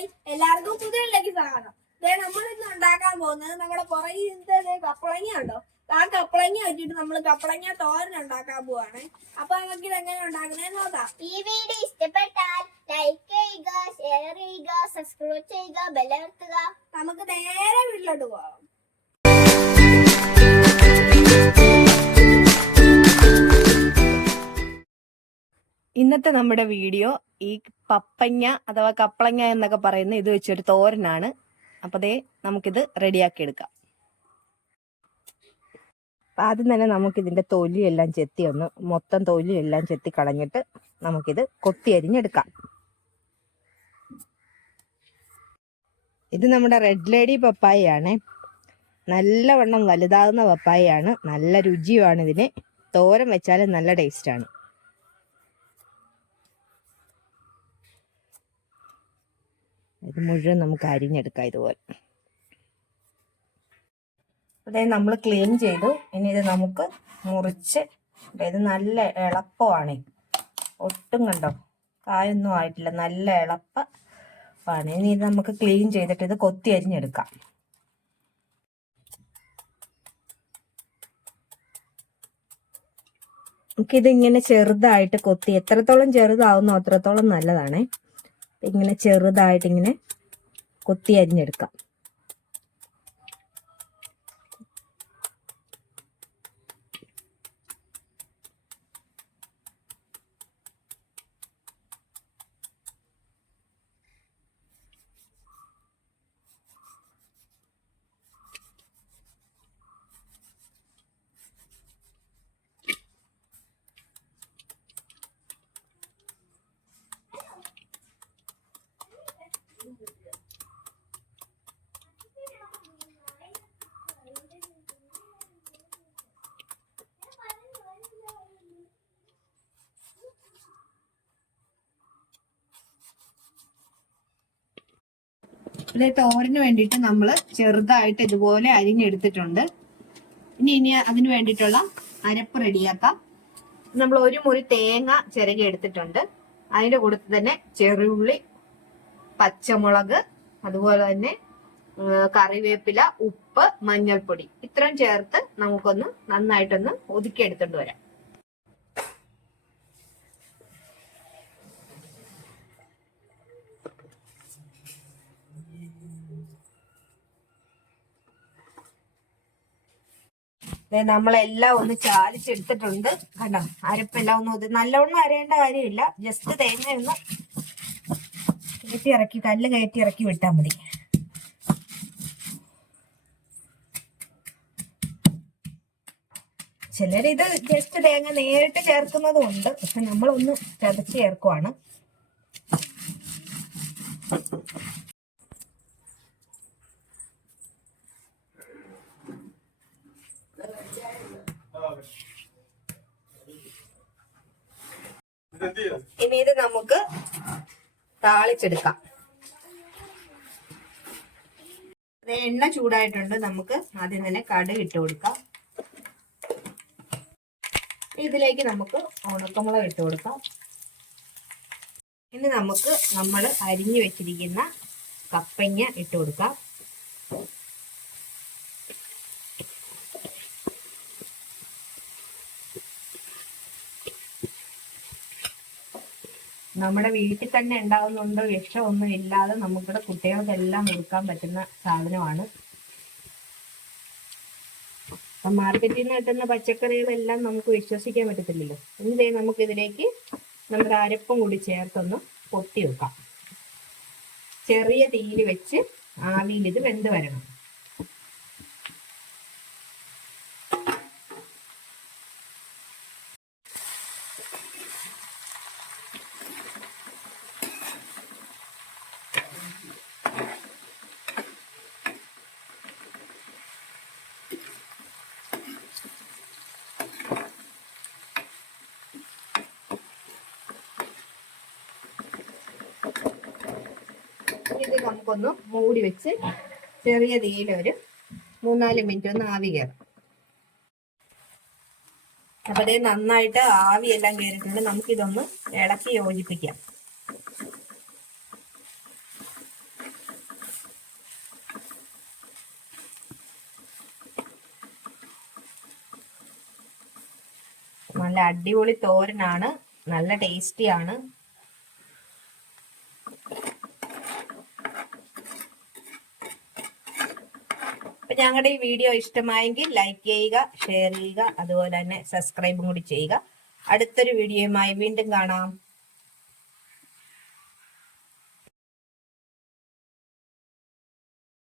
Hi, എല്ലാവർക്കും പുതിയതിലേക്ക് സ്വാഗതം. നമ്മൾ ഇന്ന് ഉണ്ടാക്കാൻ പോകുന്നത് നമ്മുടെ പുറകിലത്തെ കപ്പളങ്ങ ഉണ്ടോ, ആ കപ്പളങ്ങ വെച്ചിട്ട് നമ്മൾ കപ്പളങ്ങ തോരൻ ഉണ്ടാക്കാൻ പോവാണ്. അപ്പൊ നമുക്ക് ഇത് എങ്ങനെ ഉണ്ടാക്കുന്നത് നോക്കാം. ഈ വീഡിയോ ഇഷ്ടപ്പെട്ടാൽ ലൈക്ക് ചെയ്യുക, ഷെയർ ചെയ്യുക, സബ്സ്ക്രൈബ് ചെയ്യുക, ബെല്ലമർത്തുക. നമുക്ക് നേരെ വീട്ടിലോട്ട് പോകാം. ഇന്നത്തെ നമ്മുടെ വീഡിയോ ഈ പപ്പങ്ങ അഥവാ കപ്പളങ്ങ എന്നൊക്കെ പറയുന്ന ഇത് വെച്ചൊരു തോരനാണ്. അപ്പൊ ദേ നമുക്കിത് റെഡിയാക്കി എടുക്കാം. ആദ്യം തന്നെ നമുക്കിതിന്റെ തൊലിയെല്ലാം ചെത്തി മൊത്തം തൊലിയെല്ലാം ചെത്തി കളഞ്ഞിട്ട് നമുക്കിത് കൊത്തി അരിഞ്ഞെടുക്കാം. ഇത് നമ്മുടെ റെഡ് ലേഡി പപ്പായയാണ്. നല്ലവണ്ണം വലുതാകുന്ന പപ്പായയാണ്. നല്ല രുചിയുമാണ് ഇതിന്. തോരൻ വെച്ചാലും നല്ല ടേസ്റ്റാണ്. ഇത് മുഴുവൻ നമുക്ക് അരിഞ്ഞെടുക്കാം ഇതുപോലെ. അതായത് നമ്മൾ ക്ലീൻ ചെയ്തു. ഇനി ഇത് നമുക്ക് മുറിച്ച്, അതായത് നല്ല എളുപ്പമാണ്. ഒട്ടും കണ്ടോ കായൊന്നും ആയിട്ടില്ല, നല്ല എളുപ്പമാണ്. ഇനി ഇത് നമുക്ക് ക്ലീൻ ചെയ്തിട്ട് ഇത് കൊത്തി അരിഞ്ഞെടുക്കാം. നമുക്കിതിങ്ങനെ ചെറുതായിട്ട് കൊത്തി, എത്രത്തോളം ചെറുതാവുന്നോ അത്രത്തോളം നല്ലതാണ്. ഇങ്ങനെ ചെറുതായിട്ട് ഇങ്ങനെ കൊത്തി അരിഞ്ഞെടുക്കാം. ഇത് തോരന് വേണ്ടിയിട്ട് നമ്മൾ ചെറുതായിട്ട് ഇതുപോലെ അരിഞ്ഞെടുത്തിട്ടുണ്ട്. ഇനി അതിന് വേണ്ടിയിട്ടുള്ള അരപ്പ് റെഡിയാക്കാം. നമ്മൾ ഒരു മുറി തേങ്ങ ചിരകി എടുത്തിട്ടുണ്ട്. അതിന്റെ കൂട്ടത്തിൽ തന്നെ ചെറുള്ളി, പച്ചമുളക്, അതുപോലെ തന്നെ കറിവേപ്പില, ഉപ്പ്, മഞ്ഞൾപ്പൊടി ഇത്രയും ചേർത്ത് നമുക്കൊന്ന് നന്നായിട്ടൊന്ന് ഒതുക്കിയെടുത്തോണ്ട് വരാം. നമ്മളെല്ലാം ഒന്ന് ചാലിച്ചെടുത്തിട്ടുണ്ട്. കണ്ടോ, അരപ്പെല്ലാം ഒന്ന് നല്ലവണ്ണം അരയേണ്ട കാര്യമില്ല. ജസ്റ്റ് തേങ്ങ ഒന്ന് കയറ്റി ഇറക്കി, കല്ല് കയറ്റി ഇറക്കി വിട്ടാൽ മതി. ചിലരിത് ജസ്റ്റ് തേങ്ങ നേരിട്ട് ചേർക്കുന്നതും ഉണ്ട്. പക്ഷെ നമ്മളൊന്ന് ചതച്ച് ചേർക്കുവാണ്. ഇനി ഇത് നമുക്ക് താളിച്ചെടുക്കാം. എണ്ണ ചൂടായിട്ടുണ്ട്. നമുക്ക് ആദ്യം തന്നെ കടുക് ഇട്ട് കൊടുക്കാം. ഇതിലേക്ക് നമുക്ക് ഉണക്കമുളക് ഇട്ട് കൊടുക്കാം. ഇനി നമുക്ക് നമ്മൾ അരിഞ്ഞു വെച്ചിരിക്കുന്ന കപ്പങ്ങ ഇട്ട് കൊടുക്കാം. നമ്മുടെ വീട്ടിൽ തന്നെ ഉണ്ടാകുന്നുണ്ട്, വിഷമൊന്നും ഇല്ലാതെ നമുക്കിവിടെ കുട്ടികൾക്കെല്ലാം കൊടുക്കാൻ പറ്റുന്ന സാധനമാണ്. അപ്പം മാർക്കറ്റിൽ നിന്ന് കിട്ടുന്ന പച്ചക്കറികളെല്ലാം നമുക്ക് വിശ്വസിക്കാൻ പറ്റത്തില്ലല്ലോ. ഇനി നമുക്ക് ഇതിലേക്ക് നമ്മുടെ അരപ്പും കൂടി ചേർത്തൊന്ന് പൊട്ടി വെക്കാം. ചെറിയ തീയിൽ വെച്ച് ആവിയിൽ ഇത് വെന്ത് വരണം. ഇത് നമുക്കൊന്ന് മൂടി വെച്ച് ചെറിയ തീയിൽ ഒരു 3-4 മിനിറ്റ് ഒന്ന് ആവി കയറും. അപ്പൊ അതേ നന്നായിട്ട് ആവിയെല്ലാം കയറിയിട്ടുണ്ട്. നമുക്കിതൊന്ന് ഇളക്കി യോജിപ്പിക്കാം. നല്ല അടിപൊളി തോരനാണ്, നല്ല ടേസ്റ്റിയാണ്. അപ്പൊ ഞങ്ങളുടെ ഈ വീഡിയോ ഇഷ്ടമായെങ്കിൽ ലൈക്ക് ചെയ്യുക, ഷെയർ ചെയ്യുക, അതുപോലെ തന്നെ സബ്സ്ക്രൈബും കൂടി ചെയ്യുക. അടുത്തൊരു വീഡിയോയുമായി വീണ്ടും കാണാം.